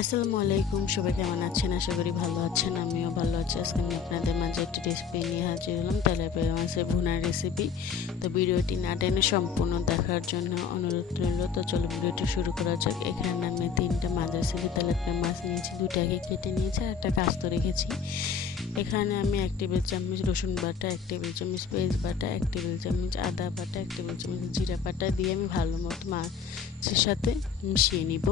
আসসালামু আলাইকুম, সবাই কেমন আছেন? আশা করি ভালো আছেন। আমিও ভালো আছি। আজকে আমি আপনাদের মাঝে একটি রেসিপি নিয়ে হাজির হলাম, তেলাপিয়া মাছের ভুনার রেসিপি। তো ভিডিওটি না টেনে সম্পূর্ণ দেখার জন্য অনুরোধ রইল। তো চলো ভিডিওটি শুরু করা যাক। এখানে আমি 3টা মাঝারি সাইজের তেলাপিয়া মাছ নিয়েছি, 2টাকে কেটে নিয়েছি আর একটা কাস্ত রেখেছি। এখানে আমি 1 টেবিল চামচ রসুন বাটা, 1 টেবিল চামচ পেঁয়াজ বাটা, 1 টেবিল চামচ আদা বাটা, 1 টেবিল চামচ জিরা বাটা দিয়ে আমি ভালো মতো মাছের সাথে মিশিয়ে নিব।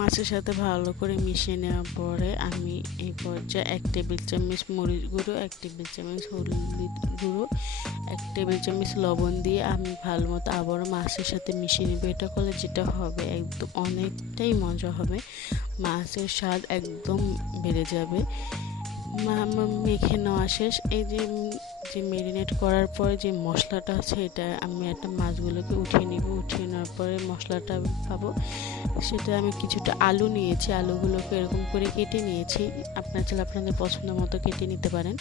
মাছের সাথে ভালো করে মিশিয়ে নেওয়ার পরে আমি এই পর্যায়ে 1 টেবিল চামচ মরিচ গুঁড়ো, 1 টেবিল চামচ হলুদ গুঁড়ো, 1 টেবিল চামচ লবণ দিয়ে আমি ভালো মতো আবারও মাছের সাথে মিশিয়ে নেব। এটা করলে যেটা হবে একদম অনেকটাই মজা হবে, মাছের স্বাদ একদম বেড়ে যাবে। মেখে নেওয়া শেষ। এই যে ম্যারিনেট করার পরে যে মশলাটা আছে, এটা আমি একটা মাছগুলোকে উঠিয়ে নিব। উঠিয়ে নেওয়ার পরে মশলাটা পাবো, সেটা আমি কিছুটা আলু নিয়েছি, আলুগুলোকে এরকম করে কেটে নিয়েছি। আপনার চাইলে আপনাদের পছন্দ মতো কেটে নিতে পারেন।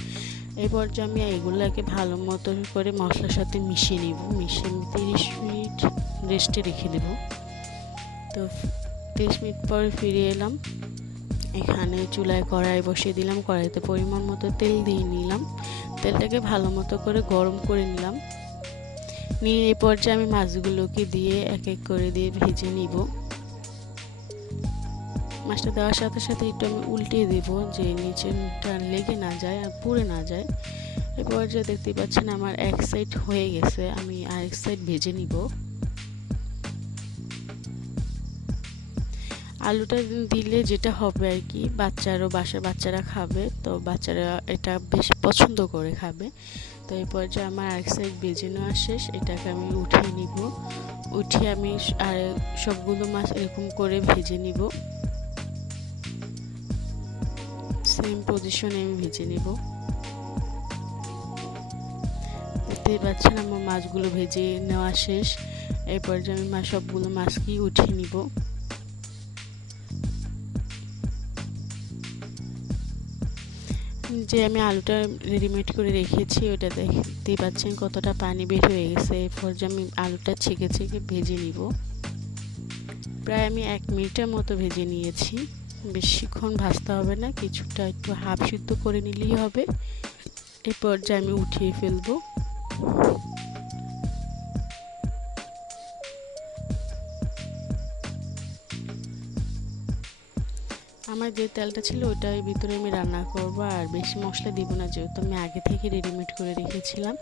এই পর্যায়ে আমি এগুলোকে ভালো মতো করে মশলার সাথে মিশিয়ে নিব। মিশিয়ে 30 মিনিট রেস্টে রেখে দেব। তো 30 মিনিট পর ফিরে এলাম। এখানে চুলায় কড়াই বসিয়ে দিলাম। কড়াইতে পরিমাণ মতো তেল দিয়ে নিলাম। তেলটাকে ভালো মতো করে গরম করে নিলাম। নিয়ে এই পর্যায়ে আমি মাছগুলোকে দিয়ে এক এক করে দিয়ে ভেজে নিব। মাছটা দেওয়ার সাথে সাথে একটু আমি উল্টিয়ে দেব, যে নিচেটা লেগে না যায় আর পুড়ে না যায়। এই পর্যায়ে দেখতে পাচ্ছেন আমার এক সাইড হয়ে গেছে, আমি আরেক সাইড ভেজে নিব। আলুটা দিলে যেটা হবে আর কি, বাসার বাচ্চারা খাবে, তো বাচ্চারা এটা বেশ পছন্দ করে খাবে। তো এই পর্যায়ে আমার আরেক সাইড ভেজে নেওয়া শেষ। এটাকে আমি উঠিয়ে নিব। উঠিয়ে আমি আর সবগুলো মাছ এরকম করে ভেজে নিব। সেম পজিশনে আমি ভেজে নিব। দেখতেই পাচ্ছেন আমার মাছগুলো ভেজে নেওয়া শেষ। এই পর্যায়ে আমি সবগুলো মাছকেই উঠিয়ে নিব। যে আমি আলুটা রেডিমেড করে রেখেছি, ওটা দেখতেই পাচ্ছেন কতটা পানি বের হয়ে গেছে। এই পর্যায়ে আমি আলুটা ছেঁকে ছেঁকে ভেজে নিব। প্রায় আমি 1 মিনিটের মতো ভেজে নিয়েছি। বেশিক্ষণ ভাজতে হবে না, কিছুটা একটু হাফ সিদ্ধ করে নিলেই হবে। এই পর্যায়ে আমি উঠিয়ে ফেলবো। আমার যে তেলটা ছিল ওটার ভিতরে আমি রান্না করব, আর বেশি মশলা দিব না, যেহেতু আমি আগে থেকে রেডিমেড করে রেখেছিলাম।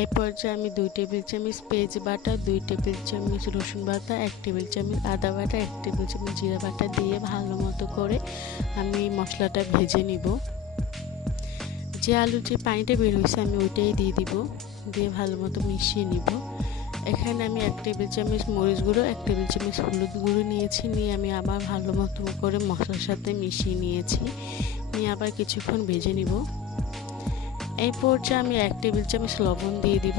এই পর্যায়ে আমি 2 টেবিল চামচ পেঁয়াজ বাটা, 2 টেবিল চামচ রসুন বাটা, 1 টেবিল চামচ আদা বাটা, 1 টেবিল চামচ জিরা বাটা দিয়ে ভালো মতো করে আমি মশলাটা ভেজে নিব। যে আলুর যে পানিটা বের হয়েছে আমি ওইটাই দিয়ে দিব, দিয়ে ভালো মতো মিশিয়ে নিব। এখানে আমি 1 টেবিল চামচ মরিচ গুঁড়ো, 1 টেবিল চামচ হলুদ গুঁড়ো নিয়েছি। নিয়ে আমি আবার ভালো মতো করে মশলার সাথে মিশিয়ে নিয়েছি। নিয়ে আবার কিছুক্ষণ ভেজে নিব। এই পর্যায়ে আমি 1 টেবিল চামচ লবণ দিয়ে দিব।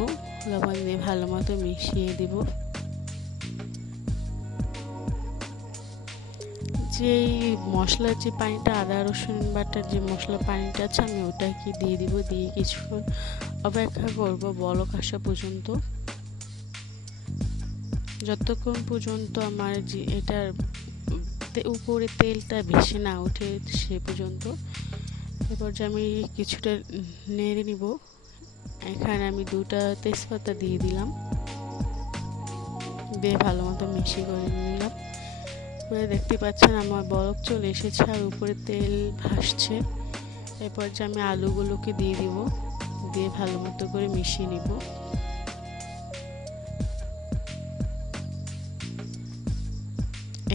লবণ দিয়ে ভালো মতো মিশিয়ে দিব। যে মশলার যে পানিটা, আদা রসুন বাটার যে মশলার পানিটা আছে, আমি ওটাকে দিয়ে দিব। দিয়ে কিছুক্ষণ অপেক্ষা করব বলক আসা পর্যন্ত, যতক্ষণ পর্যন্ত আমার যে এটার উপরে তেলটা বেশি না ওঠে সে পর্যন্ত। এরপর যে আমি কিছুটা নেড়ে নিব। এখানে আমি 2টা তেজপাতা দিয়ে দিলাম, দিয়ে ভালো মতো মিশিয়ে করে নিলাম। পরে দেখতে পাচ্ছেন আমার বলক চলে এসেছে আর উপরে তেল ভাসছে। এরপর যে আমি আলুগুলোকে দিয়ে দিব, দিয়ে ভালো মতো করে মিশিয়ে নিব।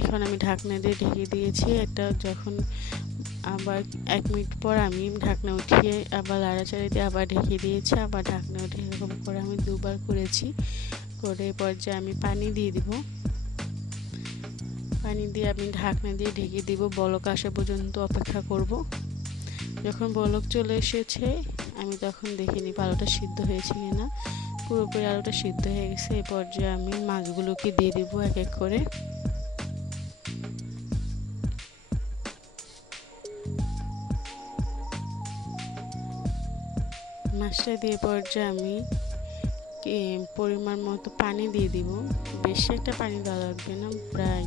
এখন আমি ঢাকনা দিয়ে ঢেকে দিয়েছি। এটা যখন আবার 1 মিনিট পর আমি ঢাকনা উঠিয়ে আবার নাড়াচাড়া দিয়ে আবার ঢেকে দিয়েছি। আবার ঢাকনা উঠিয়ে এরকম করে আমি 2বার করেছি। করে পর্যায়ে আমি পানি দিয়ে দিব। পানি দিয়ে আমি ঢাকনা দিয়ে ঢেকে দিব, বলক আসা পর্যন্ত অপেক্ষা করব। যখন বলক চলে এসেছে আমি তখন দেখে নিই আলুটা সিদ্ধ হয়েছে কিনা। পুরোপুরি আলুটা সিদ্ধ হয়ে গেছে। এই পর্যায়ে আমি মাছগুলোকে দিয়ে দিব এক এক করে। মাছটা দিয়ে পর্যায়ে আমি পরিমাণ মতো পানি দিয়ে দিব। বেশি একটা পানি দেওয়া লাগবে না, প্রায়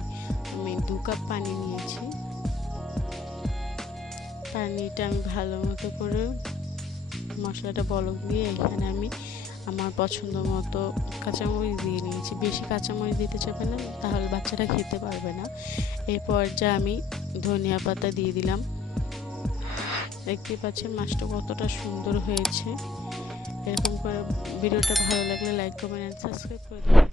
আমি 2 কাপ পানি নিয়েছি। পানিটা আমি ভালো মতো করে মশলাটা বলক দিয়ে এখানে আমি আমার পছন্দ মতো কাঁচামরিচ দিয়ে নিয়েছি। বেশি কাঁচামরিচ দিতে যাবে না, তাহলে বাচ্চারা খেতে পারবে না। এই পর্যায়ে আমি ধনিয়া পাতা দিয়ে দিলাম। দেখতে পাচ্ছেন মাছটা কতটা সুন্দর হয়েছে। এরকম করে ভিডিওটা ভালো লাগলে লাইক, কমেন্ট, সাবস্ক্রাইব করে দেবেন।